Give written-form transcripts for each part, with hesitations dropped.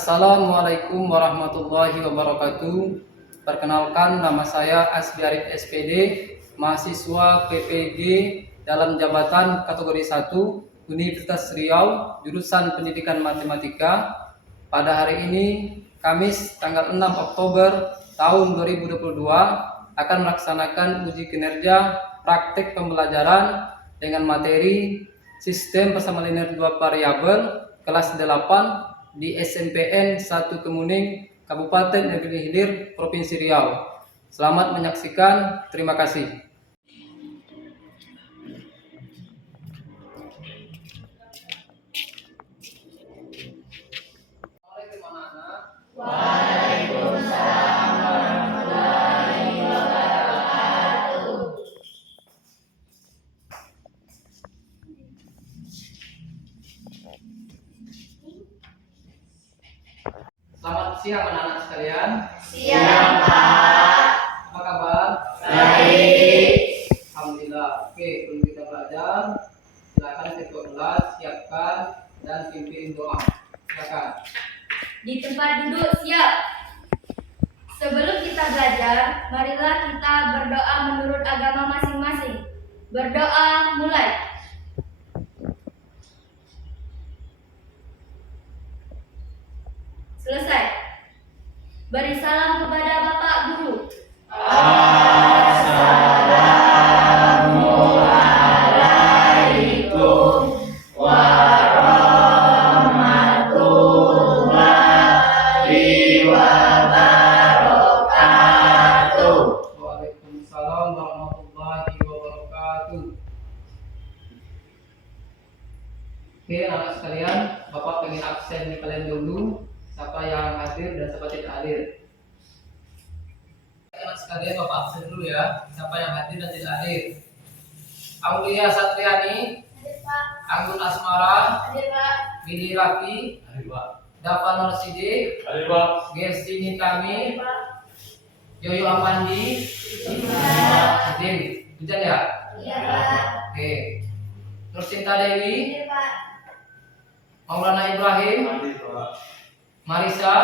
Assalamualaikum warahmatullahi wabarakatuh. Perkenalkan, nama saya Asbi Arif SPD, mahasiswa PPG dalam jabatan kategori 1 Universitas Riau, jurusan Pendidikan Matematika. Pada hari ini, Kamis tanggal 6 Oktober tahun 2022, akan melaksanakan uji kinerja praktek pembelajaran dengan materi Sistem Persamaan Linear 2 Variabel kelas 8 di SMPN 1 Kemuning, Kabupaten Negeri Hilir, Provinsi Riau. Selamat menyaksikan, terima kasih. Waalaikumsalam warahmatullahi wabarakatuh. Selamat siang anak-anak sekalian. Siang, Pak. Apa kabar? Baik. Alhamdulillah. Oke, sebelum kita belajar, silakan ketua kelas siapkan dan pimpin doa. Silakan. Di tempat duduk siap. Sebelum kita belajar, marilah kita berdoa menurut agama masing-masing. Berdoa mulai. Selesai. Beri salam kepada Bapak Guru. Assalamualaikum warahmatullahi wabarakatuh. Waalaikumsalam warahmatullahi wabarakatuh. Oke, anak sekalian, Bapak pengen absen di kalian dulu. Siapa yang hadir dan siapa tidak hadir. Anak sekalian, Bapak absen dulu ya. Siapa yang hadir dan tidak hadir. Aulia Satriani, Hadir, Pak. Anggun Asmara, Hadir, Pak. Billy Rafi, Davan Norsidi, Gersi Nitami, Pak. Yoyo Amandi, Din, hujan ya? Iya, Pak. Oke. Nursinta Dewi, Hadir, Pak. Maulana Ibrahim, Marisa,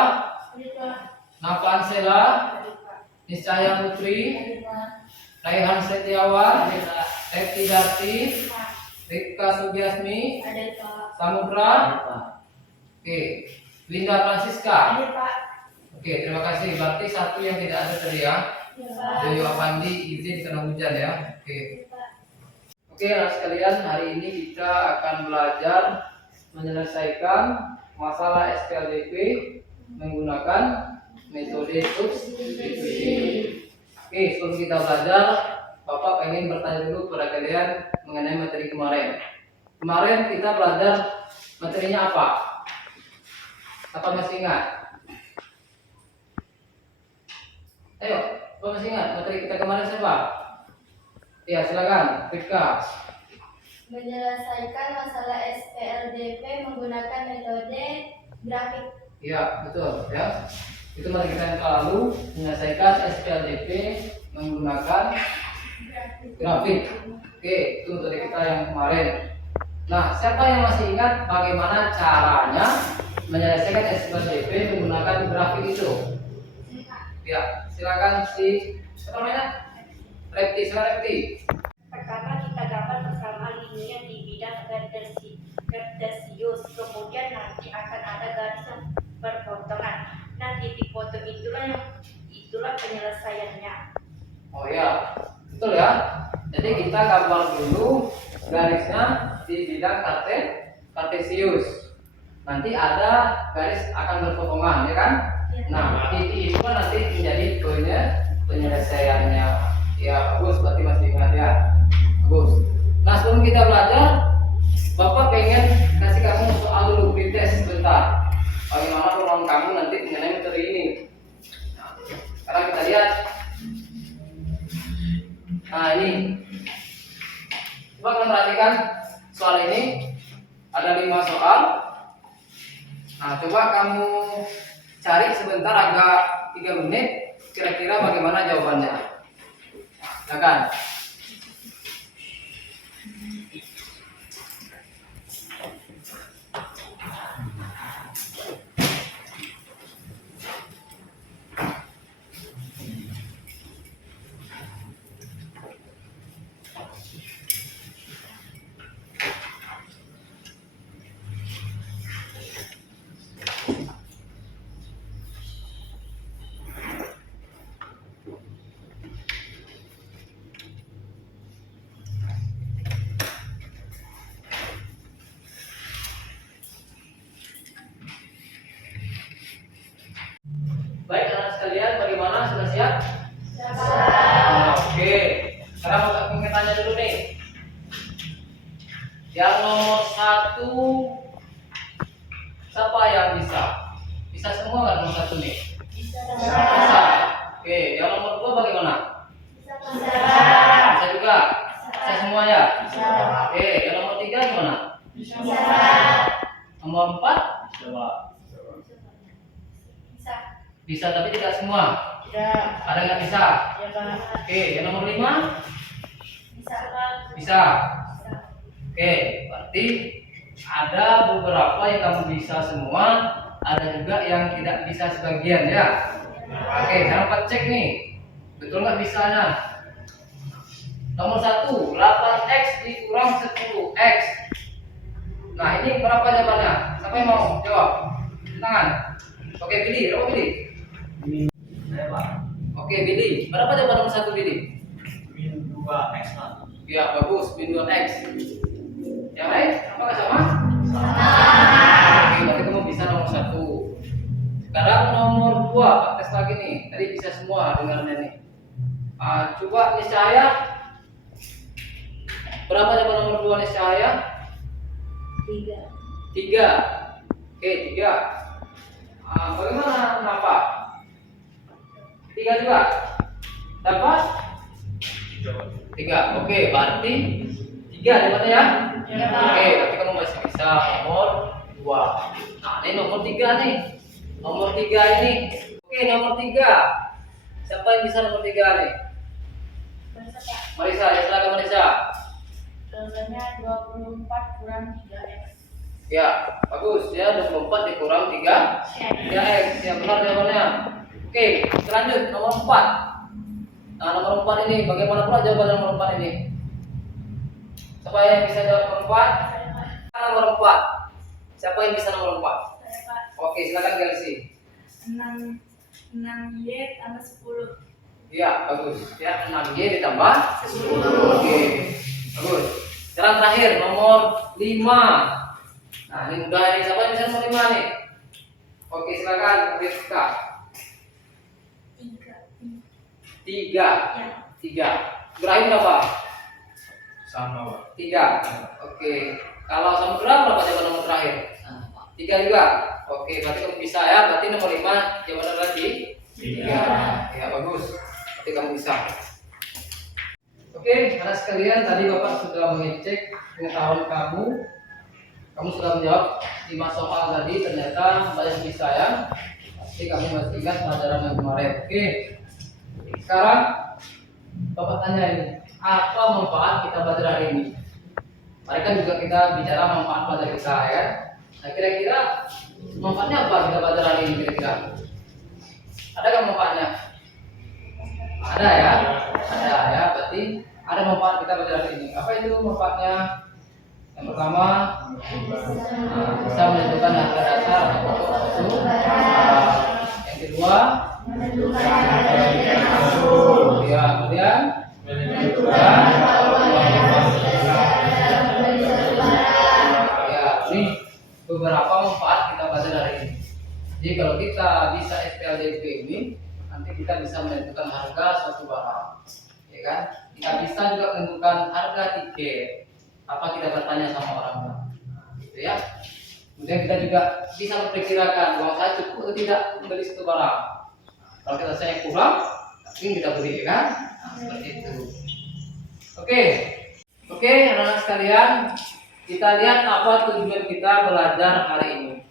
Hadir, Pak. Nafa Ansela, Hadir, Pak. Niscaya Putri, Hadir, Pak. Raihan Setiawan, Hadir, Pak. Rekti Darti, Pak. Rika Sugiasmi, Hadir, Pak. Samudra, oke, Linda Francisca. Hadir, Pak. Oke, terima kasih. Berarti satu yang tidak ada tadi ya. Hadir, Pak. Yoyo Apandi izin karena hujan ya. Oke. Hadir, Pak. Oke, anak sekalian, hari ini kita akan belajar menyelesaikan masalah SPLDP menggunakan metode substitusi. Oke, sebelum kita belajar, Bapak pengen bertanya dulu kepada kalian mengenai materi kemarin. Kemarin kita belajar materinya apa? Apa masih ingat? Ayo, apa masih ingat materi kita kemarin siapa? Ya, silakan, Rika. Menyelesaikan masalah SPLDP menggunakan metode grafik. Iya, betul ya. Itu materi kita yang lalu, menyelesaikan SPLDP menggunakan grafik. Oke, itu materi kita yang kemarin. Nah, siapa yang masih ingat bagaimana caranya menyelesaikan SPLDP menggunakan grafik itu? Ya, silakan siapa namanya? Repti, silakan Repti. Pertama kita gambar persamaan linear di bidang kartesius, kemudian nanti akan ada garis yang berpotongan. Nah titik potong itulah penyelesaiannya. Oh ya, betul ya. Jadi kita gambar dulu garisnya di bidang kartesius. Nanti ada garis akan berpotongan, ya kan? Nah, titik itu kan nanti menjadi penyelesaiannya. Ya, bagus, berarti masih ingat ya. Bagus. Nah, sebelum kita belajar, Bapak pengen kasih kamu soal dulu, pretest sebentar. Bagaimana peluang kamu nanti mengenai materi ini. Nah, sekarang kita lihat. Nah, ini. Coba kalian perhatikan soal ini. Ada 5 soal. Nah, coba kamu cari sebentar agak 3 menit. Kira-kira bagaimana jawabannya. Silakan. Yang nomor 1 siapa yang bisa? Bisa semua kan nomor 1 nih? Bisa. Bisa. Oke, yang nomor 2 bagaimana? Bisa. Bisa juga. Bisa semua ya? Bisa. Oke, yang nomor 3 gimana? Bisa. Nomor 4 Bisa. bisa tapi tidak semua. Tidak. Ada nggak bisa? Ya, Pak. Oke, yang nomor 5 Bisa. bisa. Oke, berarti ada beberapa yang kamu bisa semua, ada juga yang tidak bisa sebagian ya. Oke, sekarang kita cek nih, betul nggak bisanya? Nomor 1, 8x dikurang 10x. Nah, ini berapa jawabannya? Siapa yang mau jawab? Tangan. Oke, Billy, berapa Billy? Oke, Billy, berapa jawaban nomor 1 Billy? Min 2x Pak. Ya, bagus, min 2x. Yang lain, apakah sama? Oke, berarti kamu bisa nomor 1. Sekarang nomor 2, tes lagi nih. Tadi bisa semua dengarnya nih. Coba nih saya. Berapa jawaban nomor 2 nih saya? 3. Oke, 3. Bagaimana kenapa? 3 juga. Dapat? 3. Oke, berarti 3 jawabannya ya? Ya, Pak. Oke, berarti kamu masih bisa nomor 2. Nah, ini nomor 3 nih. Nomor 3 ini. Oke, nomor 3. Siapa yang bisa nomor 3 nih? Bisa, Pak. Marisa, ya silakan Marisa. Jawabannya 24 kurang 3x. Ya, bagus. Ya, 24 dikurang 3x. Ya, benar jawabannya. Oke, kita lanjut nomor 4. Nah, nomor 4 ini bagaimana pula jawaban nomor 4 ini? Siapa yang bisa jawab nomor 4? Nomor 4. Siapa yang bisa nomor 4? Saya, Pak. Oke, silakan Gelsi. 6y tambah 10. Iya, bagus. Ya, 6y ditambah 10. Oke, bagus. Sekarang terakhir nomor 5. Nah, ini mudah nih. Siapa yang bisa nomor 5 nih? Oke, silakan Rizka. 3. Ya. 3. Berakhir berapa? Sama Pak. 3. Oke. Kalau samudra berapa jawaban nomor terakhir? 3 juga. Oke, berarti kamu bisa ya. Berarti nomor 5 jawaban lagi 3. Ya, bagus. Berarti kamu bisa. Oke, anak sekalian, tadi Bapak sudah mengecek pengetahuan kamu. Kamu sudah menjawab 5 soal tadi, ternyata banyak bisa ya. Pasti kamu masih ingat pelajaran yang kemarin. Oke. Sekarang Bapak tanya ini, apa manfaat kita belajar hari ini? Mari kan juga kita bicara manfaat belajar kita ya. Nah, kira-kira manfaatnya apa kita belajar hari ini kira-kira? Ada nggak manfaatnya? Ada ya? Ada ya, berarti ada manfaat kita belajar hari ini. Apa itu manfaatnya? Yang pertama, bisa menentukan harga dasar atau pokok susu. Yang kedua, ya, kemudian ya, ini beberapa manfaat kita belajar hari ini. Jadi kalau kita bisa SPLDP ini, nanti kita bisa menentukan harga suatu barang, ya kan? Kita bisa juga menentukan harga tiket. Apa kita bertanya sama orangnya, gitu ya. Kemudian kita juga bisa memperkirakan bahwa saya cukup atau tidak membeli satu barang. Kalau kita saya kurang, mungkin kita beli, ya kan? Nah, seperti itu. Oke, anak-anak sekalian, kita lihat apa tujuan kita belajar hari ini.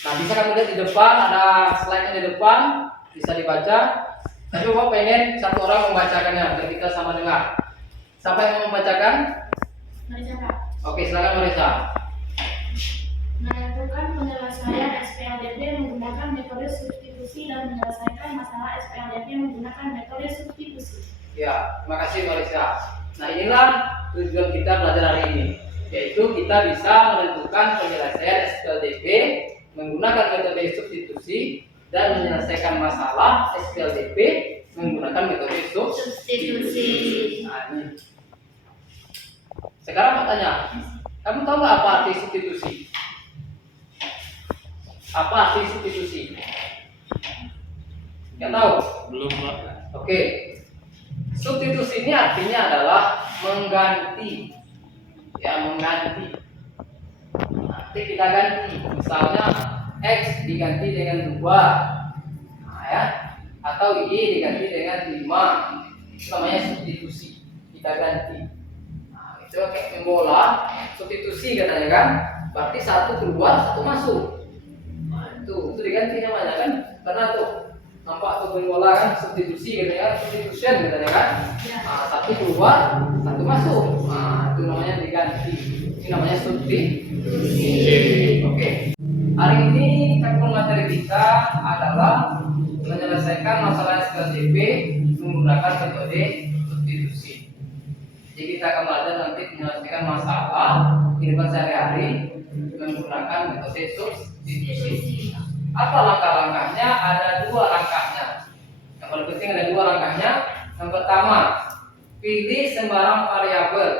Nah, bisa kamu lihat di depan, ada slide-nya di depan, bisa dibaca. Tapi Bapak pengen satu orang membacakannya, biar kita sama dengar. Siapa yang mau membacakan? Marisa, Pak. Oke, silakan Marisa. Menentukan penyelesaian SPLDP menggunakan metode substitusi dan menyelesaikan masalah SPLDP menggunakan metode substitusi. Ya, terima kasih Marisa. Nah, inilah tujuan kita belajar hari ini, yaitu kita bisa menentukan penyelesaian SPLDP menggunakan metode substitusi dan menyelesaikan masalah SPLDP menggunakan metode substitusi. Nah, ini. Sekarang mau tanya, kamu tahu nggak apa arti substitusi? Apa arti substitusi? Nggak tahu? Belum Pak. Oke. Substitusi ini artinya adalah mengganti. ya mengganti. Nanti kita ganti, misalnya X diganti dengan 2, nah, ya, atau Y diganti dengan 5, itu namanya substitusi, kita ganti. Nah, itu kayak bola, substitusi katanya kan, berarti satu keluar, satu masuk. Nah, itu diganti namanya kan, karena tuh nampak tuh bola kan, substitusi katanya, substitution katanya kan. Nah, satu keluar, satu masuk. Nah, itu namanya diganti. Ini namanya substitusi. Oke. Hari ini cakupan materi kita adalah menyelesaikan masalah SKSDP menggunakan metode substitusi. Jadi kita akan belajar nanti menyelesaikan masalah kehidupan sehari-hari menggunakan metode substitusi. Apa langkah-langkahnya? Ada 2 langkahnya. Yang paling penting ada 2 langkahnya. Yang pertama, pilih sembarang variabel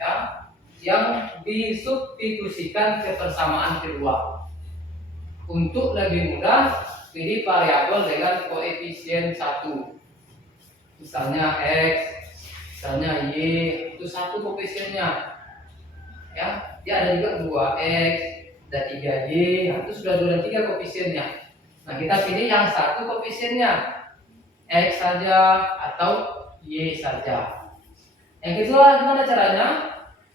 ya, yang disubstitusikan ke persamaan kedua. Untuk lebih mudah, pilih variabel dengan koefisien 1. Misalnya X, misalnya Y, itu 1 koefisiennya. Ya, dia ada juga 2X, ada 3Y, nah, itu sudah 2 dan 3 koefisiennya. Nah, kita pilih yang 1 koefisiennya, X saja atau Y saja. Yang kedua, gimana caranya?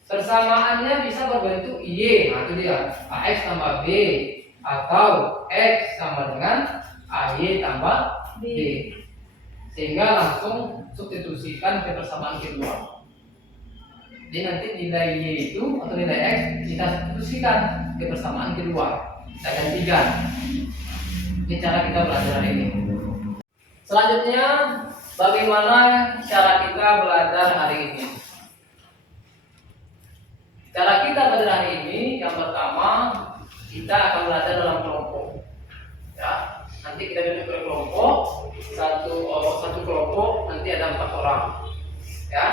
Persamaannya bisa berbentuk Y, nah itu dia, AX tambah B, atau X sama dengan AY tambah B, sehingga langsung substitusikan ke persamaan kedua. Jadi nanti nilai Y itu atau nilai X kita substitusikan ke persamaan kedua, kita gantikan. Ini cara kita belajar hari ini. Selanjutnya, bagaimana cara kita belajar hari ini? Cara kita belajar hari ini, yang pertama kita akan belajar dalam kelompok. Ya, nanti kita bentuk kelompok, satu kelompok nanti ada 4 orang. Ya.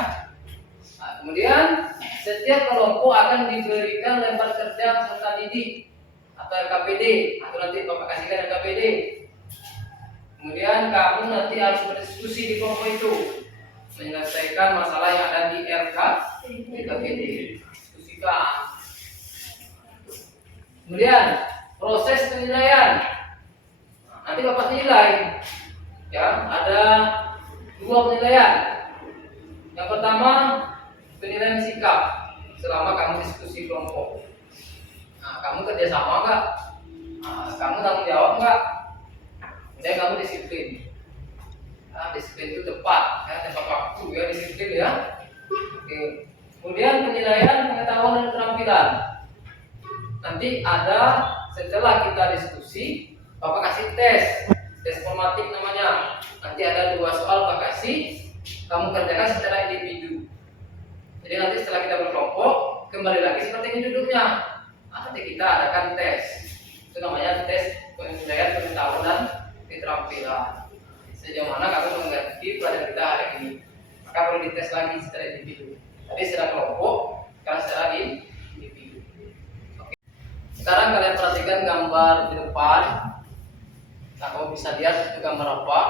Nah, kemudian setiap kelompok akan diberikan lembar kerja serta didik atau LKPD, atau nanti Bapak kasihkan LKPD. Kemudian kamu nanti harus berdiskusi di kelompok itu, menyelesaikan masalah yang ada di LKPD. Diskusikan. Kemudian proses penilaian. Nanti Bapak nilai. Ya, ada 2 penilaian. Yang pertama, penilaian sikap selama kamu diskusi kelompok. Nah, kamu kerjasama nggak? Nah, kamu tanggung jawab nggak? Kemudian kamu disiplin. Nah, disiplin itu tepat, ya, tepat waktu ya, disiplin ya. Oke. Kemudian penilaian pengetahuan dan keterampilan. Nanti ada setelah kita diskusi, Bapak kasih tes formatif namanya. Nanti ada 2 soal Bapak kasih, kamu kerjakan secara individu. Jadi nanti setelah kita berkelompok, kembali lagi seperti ini duduknya. Nah, nanti kita adakan tes. Itu namanya tes penilaian pengetahuan dan keterampilan. Sejauh mana kamu mengerti pelajaran kita hari ini, maka perlu dites lagi secara individu. Tadi secara kelompok, sekarang secara individu. Oke. Sekarang kalian perhatikan gambar di depan. Nah, kamu bisa lihat itu gambar apa.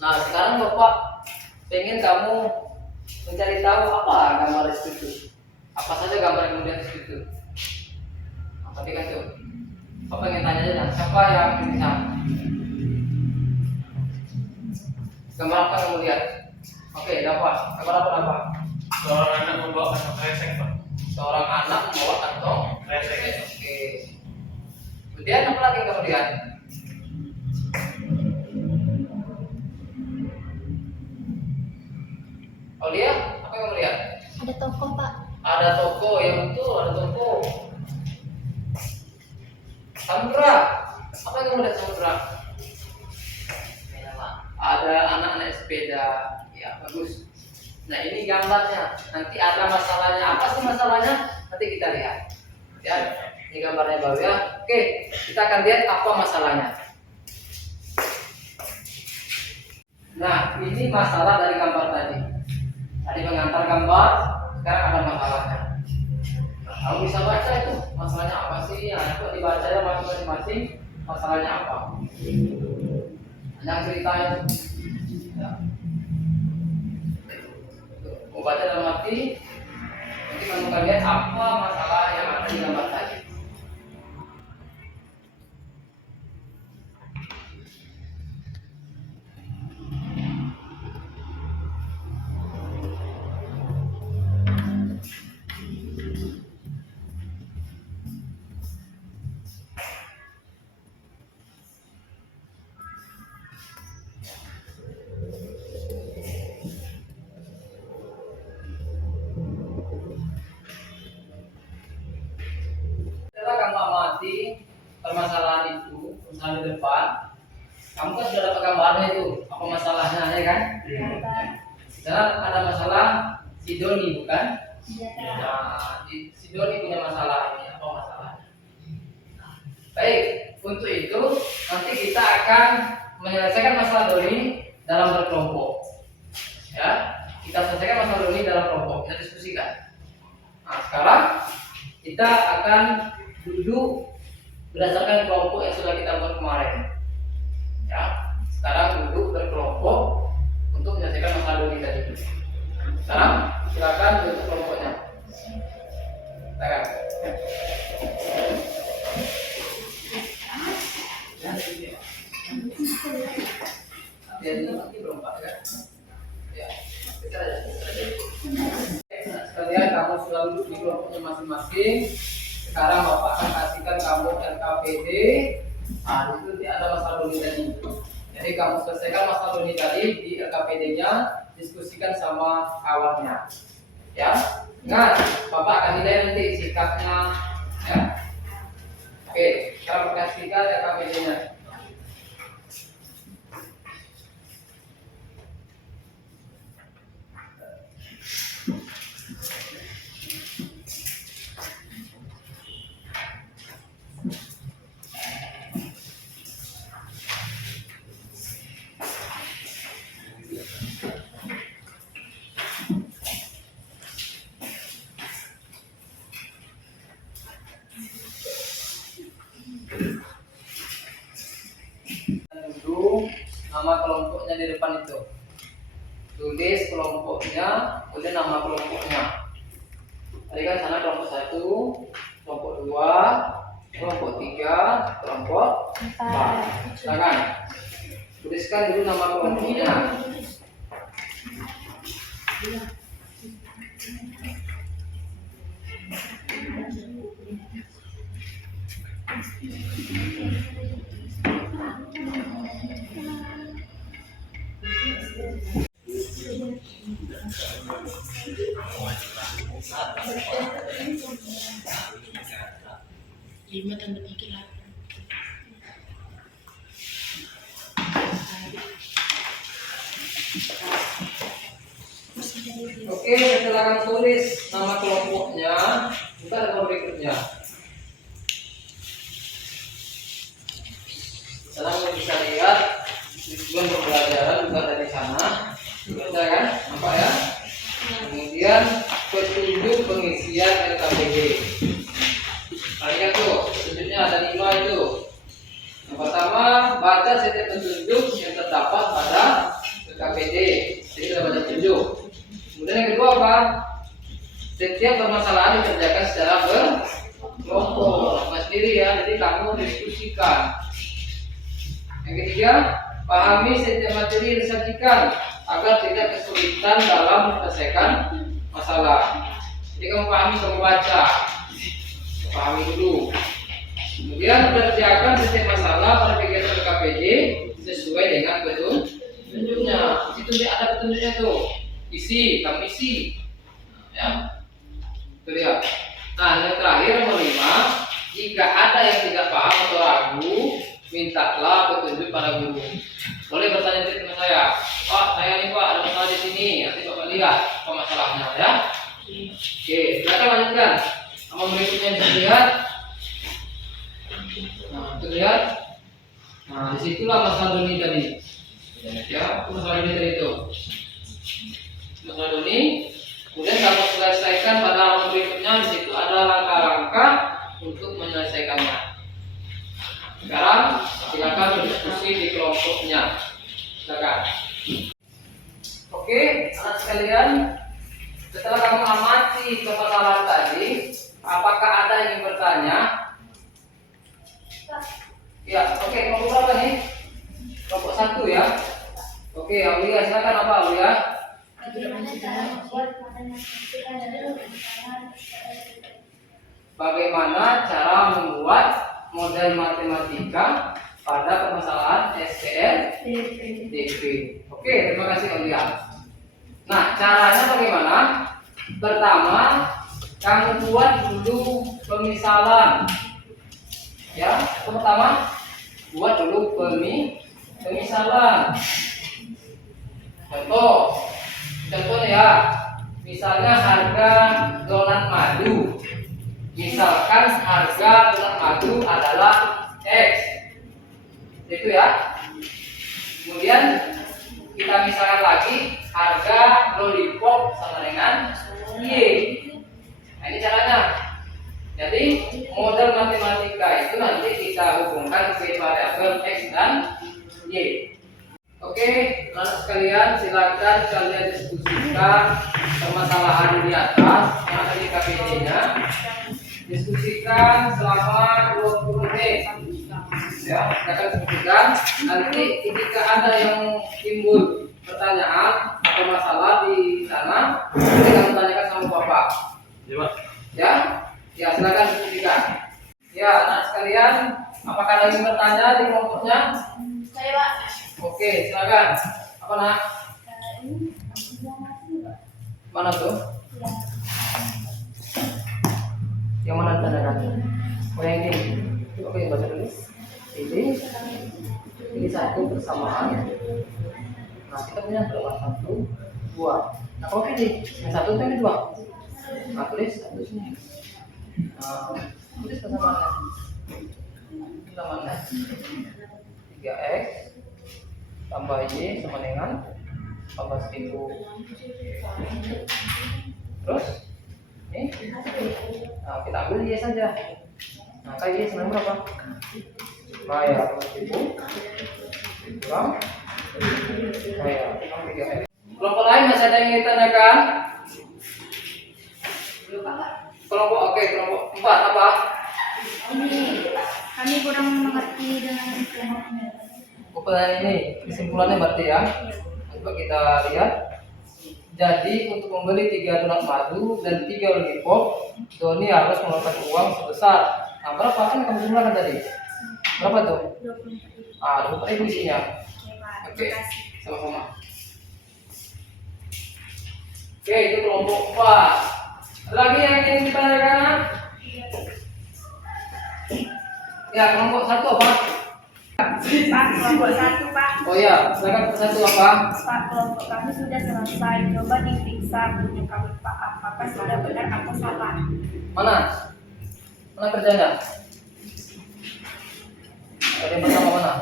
Nah, sekarang Bapak pengen kamu mencari tahu apa gambar itu. Apa saja gambar yang kemudian itu. Nah, perhatikan tuh. Bapak pengen tanya aja, siapa yang bisa? Gambar apa kamu lihat? Oke, dapat. Gambar apa? Seorang anak membawa kantong kresek, Pak. Seorang anak membawa kantong Kresek. Oke. Kemudian apa lagi kamu lihat? Oh lihat? Apa yang kamu lihat? Ada toko, Pak. Ada toko, ya betul, ada toko. Samudra. Apa yang kamu lihat samudra? Ada anak-anak sepeda. Ya, bagus. Nah, ini gambarnya. Nanti ada masalahnya. Apa sih masalahnya? Nanti kita lihat. Ya, ini gambarnya baru ya. Oke, kita akan lihat apa masalahnya. Nah, ini masalah dari gambar tadi. Tadi mengantar gambar, sekarang ada masalahnya. Nah, kamu bisa baca itu masalahnya apa sih? Nah, itu dibaca ya masing-masing masalahnya apa. Hanya ceritanya. Ya. Mau baca dalam hati, Nanti kamu akan lihat apa masalah yang ada di gambar tadi. Setelah kamu amati permasalahan itu, permasalahan di depan, kamu kan sudah dapat gambarnya itu, apa masalahnya ya kan? Sekarang ada masalah si Doni bukan? Nah, si Doni punya masalah ini, apa masalahnya? Baik, untuk itu nanti kita akan menyelesaikan masalah Doni dalam berkelompok. Ya, kita selesaikan masalah Doni dalam kelompok, kita diskusikan. Nah, sekarang kita akan duduk berdasarkan kelompok yang sudah kita buat kemarin. Ya, sekarang duduk berkelompok untuk menyelesaikan masalah Doni tadi. Sekarang silakan bentuk kelompoknya. Silakan. Ya, ini belum Pak ya. Ya, kita ada. Nah, sekalian kamu sudah duduk di kelompoknya masing-masing. Sekarang Bapak akan kasihkan kamu LKPD. Nah, itu ada masalah Doni tadi. Jadi kamu selesaikan masalah Doni tadi di LKPD-nya, diskusikan sama kawannya. Ya, ingat Bapak akan nilai nanti sikapnya. Ya, oke. Sekarang kasihkan LKPD-nya. Dulu nama kelompoknya di depan itu, tulis kelompoknya, kemudian nama kelompoknya. Tadi kan sana kelompok 1, kelompok 2, kelompok 3, kelompok 4. Silakan tuliskan dulu nama kelompoknya. Lima tambah tiga lah. Oke, setelah kamu tulis nama kelompoknya, kita ada berikutnya. Sekarang kita bisa lihat tujuan pembelajaran juga dari sana, bisa kan, nampak ya? Kemudian petunjuk pengisian LKPD. Tadi kan tuh, petunjuknya ada 5 itu. Yang pertama, baca setiap petunjuk yang terdapat pada LKPD. Jadi kita baca petunjuk. Kemudian yang kedua apa? Setiap permasalahan dikerjakan secara berkelompok, nggak sendiri ya. Jadi kamu diskusikan. Yang ketiga, pahami setiap materi yang disajikan agar tidak kesulitan dalam menyelesaikan masalah. Jadi kamu pahami, kamu baca, pahami dulu. Kemudian kerjakan setiap masalah pada kegiatan LKPD sesuai dengan petunjuknya. Di situ ada petunjuknya tuh. Isi, kamu isi, ya. Tuh lihat. Nah, yang terakhir nomor 5, jika ada yang tidak paham atau ragu, mintalah petunjuk pada guru. Boleh bertanya ke teman saya, Pak, saya nih Pak ada masalah di sini. Nanti Bapak lihat apa masalahnya, ya. Oke, silakan lanjutkan. Nomor berikutnya bisa lihat. Nah, tuh lihat. Nah, disitulah masalah Doni tadi. Ya, masalah Doni tadi itu. Masalah Doni. Kemudian kamu selesaikan pada halaman berikutnya. Di situ ada langkah-langkah untuk menyelesaikannya. Sekarang silakan berdiskusi di kelompoknya. Silakan. Oke, anak sekalian, Setelah kamu amati permasalahan tadi, apakah ada yang ingin bertanya? Ya, oke. Kelompok berapa nih? Kelompok 1 ya. Oke, Aulia, silakan apa Aulia? Bagaimana cara membuat matematika dari permasalahan SPLDP? Bagaimana cara membuat model matematika pada permasalahan SPLDP? Oke, terima kasih Aulia. Nah, caranya bagaimana? Pertama, kamu buat dulu pemisalan. Ya, pertama buat dulu pemisalan. Contohnya ya, misalnya harga donat madu. Misalkan harga donat madu adalah X. Itu ya. Kemudian kita misalkan lagi harga lollipop sama dengan Y. Nah, ini caranya. Jadi model matematika itu nanti kita hubungkan ke variabel X dan Y. Oke, anak sekalian, silakan kalian diskusikan permasalahan di atas yang ada di KPD-nya. Diskusikan selama 20 menit. Ya, kita akan diskusikan. Nanti ketika ada yang timbul pertanyaan atau masalah di sana, nanti kamu tanyakan sama Bapak. Ya, ya silakan diskusikan. Ya, anak sekalian, apakah ada yang bertanya di kelompoknya? Saya Pak. Oke, silakan. Apa nak? Mana tuh? Yang mana tandakan? Oh yang ini. Oke, baca dulu. Ini satu bersamaan. Nah, kita punya berapa? 1, 2. Nah, kalau ini yang satu itu yang 2. Nah, tulis satu sini. Nah, tulis persamaannya. Persamaannya 3x tambah y sama dengan tambah 1000. Terus ini, nah kita ambil y saja. Nah, y sama berapa? Nah ya, 1000 kurang nah ya, 3x. Kelompok lain masih ada yang ingin ditanyakan? Kelompok kelompok 4 apa? Kami kurang mengerti dengan kelompoknya. Pertanyaan ini kesimpulannya berarti ya. Coba kita lihat. Jadi untuk membeli 3 donat madu dan 3 lollipop, Doni harus mengeluarkan uang sebesar. Nah, berapa kan kamu jumlahkan tadi? Berapa tuh? 24.000 isinya. Oke, sama-sama. Oke, itu kelompok 4. Ada lagi yang ingin ditanyakan? Ya, kelompok 1 apa? Pak, kelompok 1 Pak. Oh ya, silakan kelompok 1 apa? Pak, kelompok kami sudah selesai. Coba diperiksa punya kami Pak, apakah sudah benar atau salah. Mana? Mana kerjanya? Ada yang pertama mana?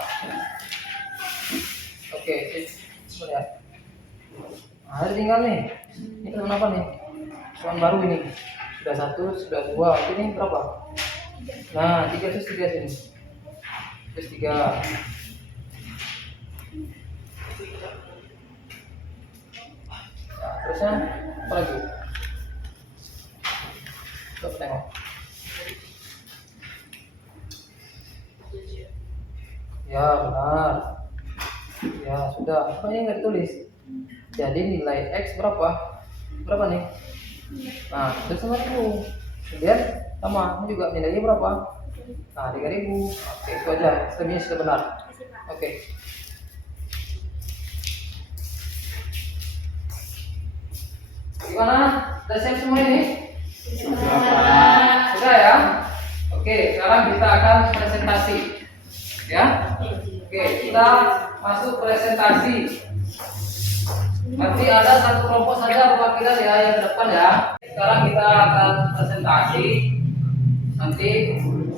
Oke, sip. Lihat. Nah, ada tinggal nih. Ini teman apa nih? Soal baru ini. Sudah 1, sudah 2. Ini berapa? Nah, 3 terus 3 sini. Terus 3. Nah, terusnya apa lagi? Coba tengok. Ya benar. Ya sudah. Apa yang nggak ditulis? Jadi nilai X berapa? Berapa nih? Nah, terus sama itu. Kemudian sama, ini juga nilainya berapa? Nah, 3.000. Oke, itu aja. Selebihnya sudah benar. Oke. Gimana? Sudah siap semua ini? Sudah ya? Oke, sekarang kita akan presentasi. Ya? Oke, kita masuk presentasi. Nanti ada satu kelompok saja perwakilan ya yang ke depan ya. Sekarang kita akan presentasi. Nanti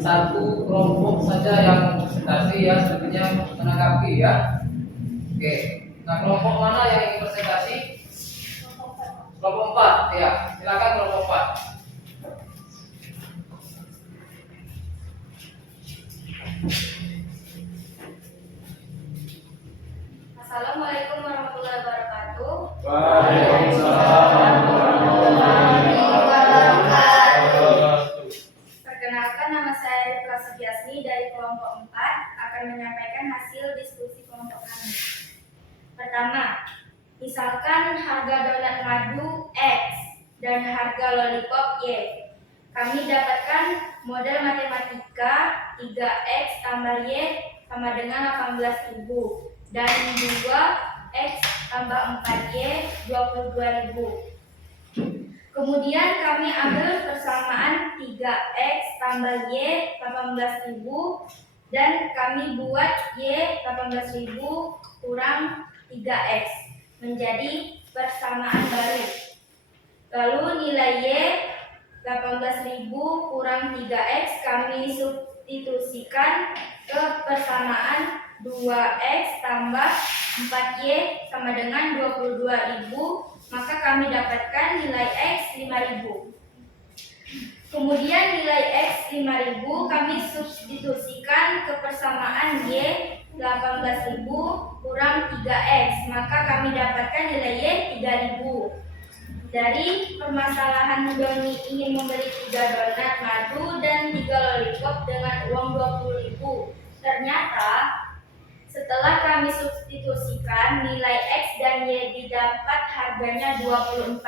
satu kelompok saja yang presentasi ya, selebihnya menanggapi ya. Oke. Nah, kelompok mana yang ingin presentasi? Kelompok 4 ya. Silakan kelompok 4. Assalamualaikum warahmatullahi wabarakatuh. Waalaikumsalam warahmatullahi Perkenalkan, nama saya Rifka Sugiasmi dari kelompok 4 akan menyampaikan hasil diskusi kelompok kami. Pertama, misalkan harga donat madu X dan harga lollipop Y. Kami dapatkan model matematika 3X tambah Y sama dengan 18.000 dan 2X tambah 4Y 22.000. Kemudian kami ambil persamaan 3X tambah Y 18.000 dan kami buat Y 18.000 kurang 3X menjadi persamaan baru. Lalu nilai Y 18.000 kurang 3X kami substitusikan ke persamaan 2X tambah 4Y sama dengan 22.000, maka kami dapatkan nilai X 5.000. Kemudian nilai X 5.000 kami substitusikan ke persamaan Y 18.000 kurang 3X, maka kami dapatkan nilai Y 3.000. Dari permasalahan Doni ingin membeli 3 donat madu dan 3 lollipop dengan uang 20.000. Ternyata setelah kami substitusikan nilai X dan Y didapat harganya 24.000.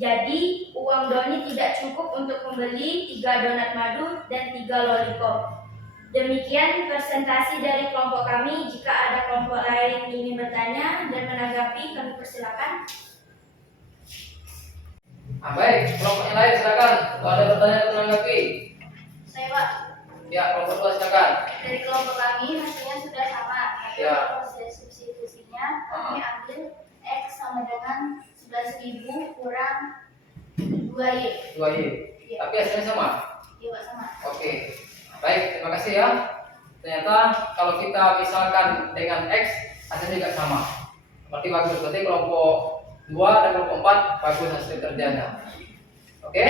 Jadi uang Doni tidak cukup untuk membeli 3 donat madu dan 3 lollipop. Demikian presentasi dari kelompok kami. Jika ada kelompok lain yang ingin bertanya dan menanggapi, kami persilakan. Baik, kelompok yang lain silakan. Kalau ada pertanyaan atau menanggapi. Saya Pak, Ya, kelompok 2 silakan. dari kelompok kami hasilnya sudah sama. Tapi Ya. proses substitusinya kami ambil X sama dengan 11.000 kurang 2Y. 2Y. Iya. Tapi hasilnya sama. Iya Pak, sama. Oke. Baik, terima kasih ya. Ternyata kalau kita misalkan dengan X hasilnya juga sama. Berarti bagus. Berarti kelompok 2 dan kelompok 4 bagus hasil kerjanya. Oke.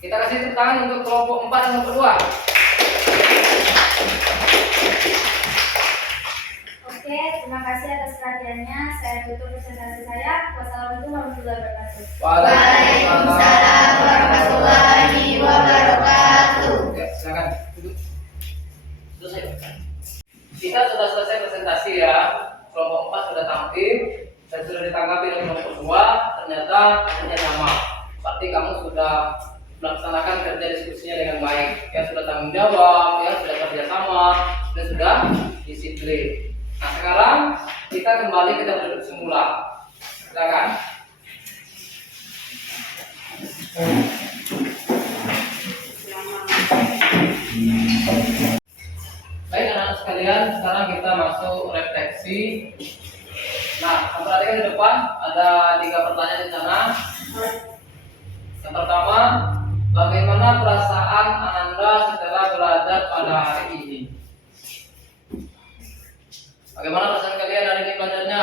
Kita kasih tepuk tangan untuk kelompok 4 dan kelompok 2. Oke, terima kasih atas perhatiannya. Saya tutup presentasi saya. Wassalamualaikum warahmatullahi wabarakatuh. Waalaikumsalam warahmatullahi wabarakatuh. Ya, silakan duduk. Selesai. Kita sudah selesai presentasi ya. Kelompok 4 sudah tampil dan sudah ditanggapi oleh kelompok 2. Ternyata hasilnya sama. Berarti kamu sudah melaksanakan kerja diskusinya dengan baik. Ya, sudah tanggung jawab, ya sudah kerjasama, dan sudah disiplin. Nah, sekarang kita kembali ke tempat duduk semula. Silakan. Baik anak-anak sekalian, sekarang kita masuk refleksi. Nah, perhatikan di depan ada 3 pertanyaan di sana. Yang pertama, bagaimana perasaan Ananda setelah belajar pada hari ini? Bagaimana perasaan kalian hari ini belajarnya?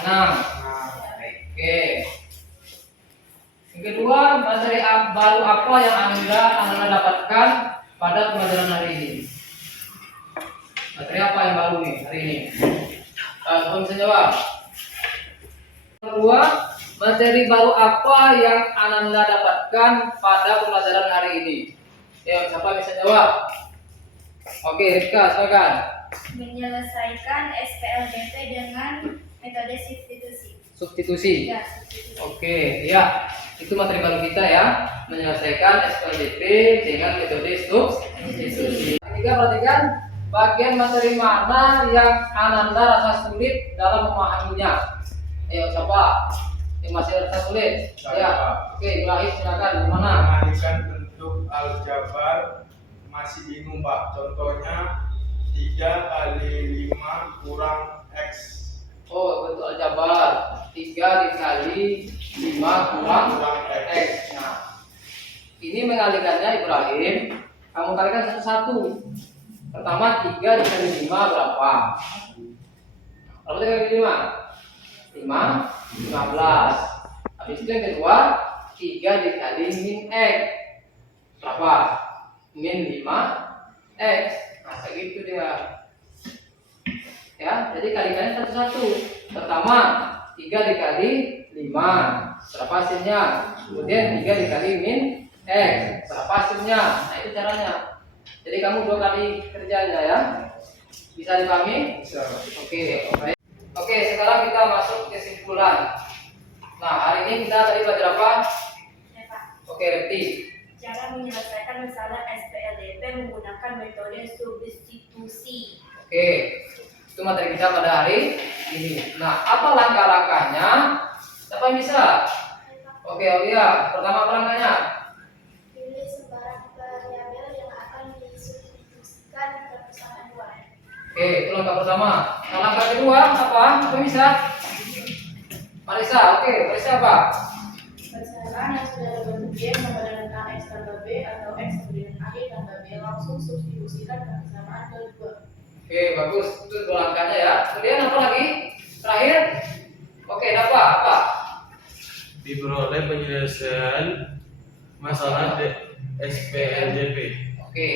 Senang. Oke. Yang kedua, materi baru apa yang Ananda dapatkan pada pembelajaran hari ini? Materi apa yang baru nih hari ini? Kamu bisa jawab. Kedua, materi baru apa yang Ananda dapatkan pada pembelajaran hari ini? Ya, siapa bisa jawab? Oke, Rifka, silakan. Menyelesaikan SPLDP dengan metode substitusi. Substitusi. Ya, substitusi. Oke, ya. Itu materi baru kita ya, menyelesaikan SPLDP dengan metode substitusi. Ketiga, perhatikan bagian materi mana yang Ananda rasa sulit dalam memahaminya. Ayo, siapa yang masih rasa sulit? Ya, oke, Ibrahim silakan. Gimana? Mengalihkan bentuk aljabar masih bingung Pak. Contohnya 3 kali 5 kurang X. Oh, bentuk aljabar 3 dikali 5 kurang X. Nah, ini mengalihkannya Ibrahim. Kamu kalikan satu-satu. Pertama 3 dikali 5 berapa? Berapa dikali 5? 5, 15. Habis itu yang kedua 3 dikali min X berapa? Min 5X. Nah, segitu dia. Ya, jadi kalikannya satu-satu. Pertama 3 dikali 5 berapa hasilnya? Kemudian 3 dikali min X. Berapa hasilnya? Nah, itu caranya. Jadi kamu 2 kali kerjanya ya. Bisa dipahami? Bisa. Oke, baik. Oke, sekarang kita masuk ke kesimpulan. Nah, hari ini kita tadi belajar apa? Ya, Pak. Oke, Repti. Cara menyelesaikan masalah SPLDP menggunakan metode substitusi. Oke, itu materi kita pada hari ini. Nah, apa langkah-langkahnya? Siapa yang bisa? Oke, Aulia. Pertama apa langkahnya? Pilih sembarang variabel yang akan disubstitusikan ke persamaan 2. Oke, itu langkah pertama. Nah, langkah kedua apa? Apa yang bisa? Marisa, oke, Marisa apa? Persamaan yang sudah berbentuk Y memperdayakan X tambah B atau X kemudian A tambah B langsung substitusikan ke persamaan kedua. Oke, bagus. Itu 2 langkahnya ya. Kemudian apa lagi? Terakhir? Oke, apa? Diperoleh penyelesaian masalah SPLDP. Oke.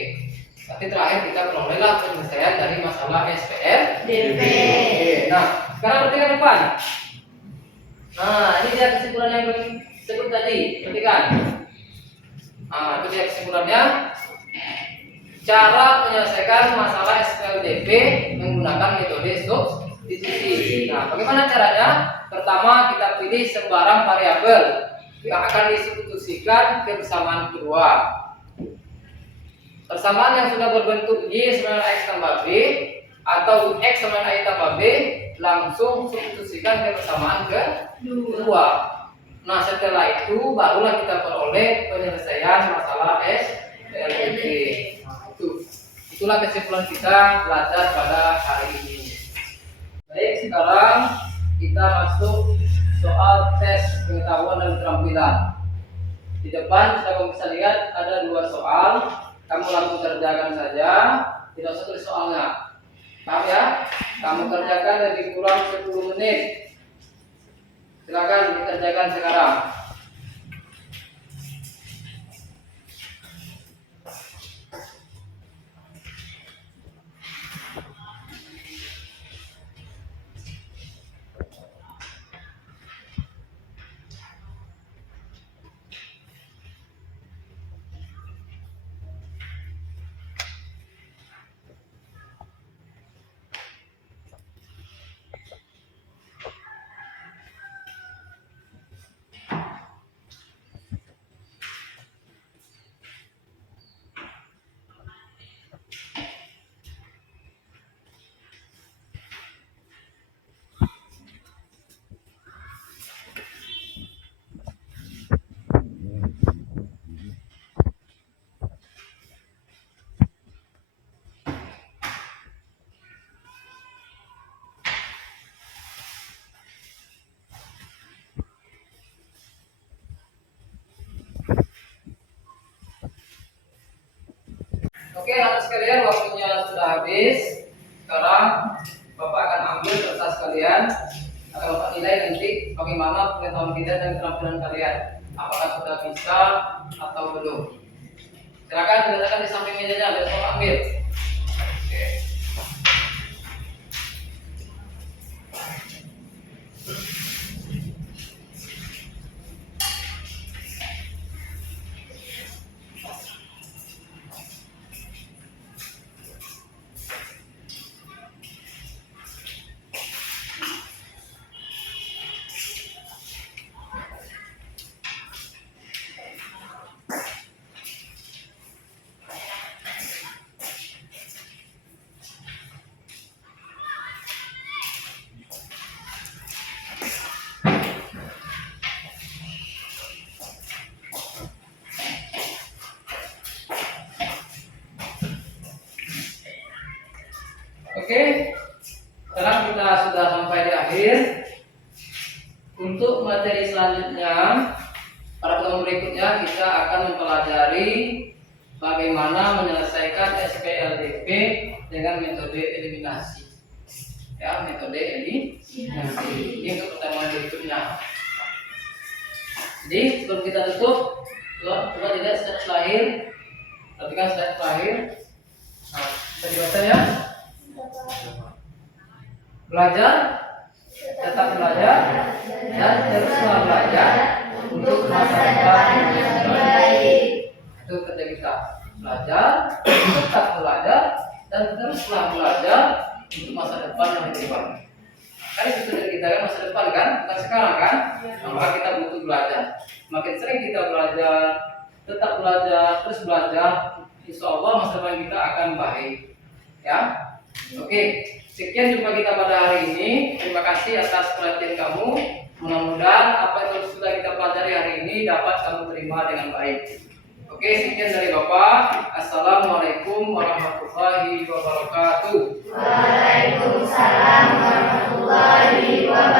Nanti terakhir kita perolehlah penyelesaian dari masalah SPLDP. Oke. Nah, sekarang perhatikan depan. Nah, ini dia kesimpulan yang disebut tadi. Perhatikan. Nah, itu dia kesimpulannya. Cara menyelesaikan masalah SPLDP menggunakan metode substitusi. Nah, bagaimana caranya? Pertama, kita pilih sembarang variabel yang akan disubstitusikan ke persamaan kedua. Persamaan yang sudah berbentuk Y sama dengan X tambah B atau X sama dengan Y tambah B langsung substitusikan ke persamaan kedua. Nah, setelah itu barulah kita peroleh penyelesaian masalah SPLDP. Itulah kesimpulan kita belajar pada hari ini. Baik, sekarang kita masuk soal tes pengetahuan dan keterampilan. Di depan kamu bisa lihat ada 2 soal. Kamu langsung kerjakan saja, tidak usah tulis soalnya. Paham ya? Kamu kerjakan lebih kurang 10 menit. Silakan dikerjakan sekarang. Oke, anak sekalian, waktunya sudah habis. Sekarang Bapak akan ambil kertas kalian, akan Bapak nilai nanti bagaimana pengetahuan kita dan keterampilan kalian. Apakah sudah bisa atau belum? Silakan diletakkan di samping mejanya, biar Bapak ambil. Oke. Oke, sekarang kita sudah sampai di akhir. Untuk materi selanjutnya, pada pertemuan berikutnya kita akan mempelajari bagaimana menyelesaikan SPLDP dengan metode eliminasi. Ya, metode eliminasi. Ini untuk pertemuan berikutnya. Jadi sebelum kita tutup, coba lihat slide terakhir. Perhatikan slide terakhir. Nah, bisa dibaca ya. Belajar, tetap belajar, dan teruslah belajar untuk masa depan yang baik. kita belajar, tetap belajar, dan teruslah belajar untuk masa depan yang lebih baik. Kan itu tujuan kita kan masa depan kan, bukan sekarang kan? Nah, maka kita butuh belajar. Makin sering kita belajar, tetap belajar, terus belajar, insya Allah masa depan kita akan baik. Ya, oke. Sekian jumpa kita pada hari ini. Terima kasih atas perhatian kamu. Mudah-mudahan apa yang sudah kita pelajari hari ini dapat kamu terima dengan baik. Oke, sekian dari Bapak. Assalamualaikum warahmatullahi wabarakatuh. Waalaikumsalam warahmatullahi wabarakatuh.